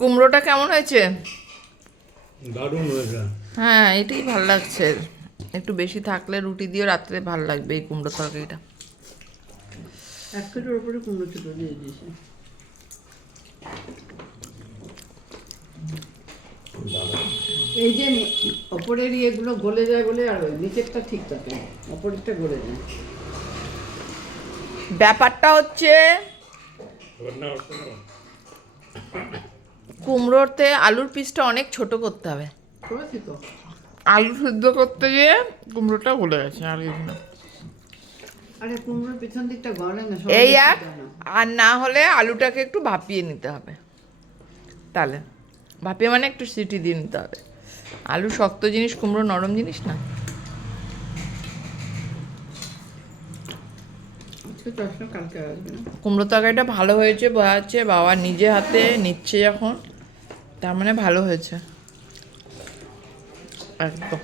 কুমড়োটা কেমন হয়েছে? দারুণ হয়েছে। হ্যাঁ, এটাই ভাল লাগছে। একটু বেশি থাকলে রুটি দিয়ে রাত্রে ভাল লাগবে এই কুমড়ো তরকারিটা। 1 কিলোর উপরে কুমড়ো ছিল দিয়ে দিয়েছি। এই যে ওপরের ইয়েগুলো গলে যায় বলে আর নিচেরটা ঠিক থাকে, ওপরেরটা গলে যায়। ব্যাপারটা হচ্ছে কুমড়োতে আলুর পিসটা অনেক ছোট করতে হবে। করেছি তো। আলু সিদ্ধ করতে গিয়ে কুমড়োটা গলে গেছে আর কিছু না। আরে কুমড়োর পিছন দিকটা গলে না, এই আর না হলে আলুটাকে একটু ভাপিয়ে নিতে হবে। তাহলে ভাপিয়ে মানে একটু সিটি দিয়ে নিতে হবে। আলু শক্ত জিনিস, কুমড়ো নরম জিনিস না। কালকে আসবে না। কুমড়ো তরকারিটা ভালো হয়েছে বোঝা যাচ্ছে, বাবা নিজে হাতে নিচ্ছে যখন, তার মানে ভালো হয়েছে একদম।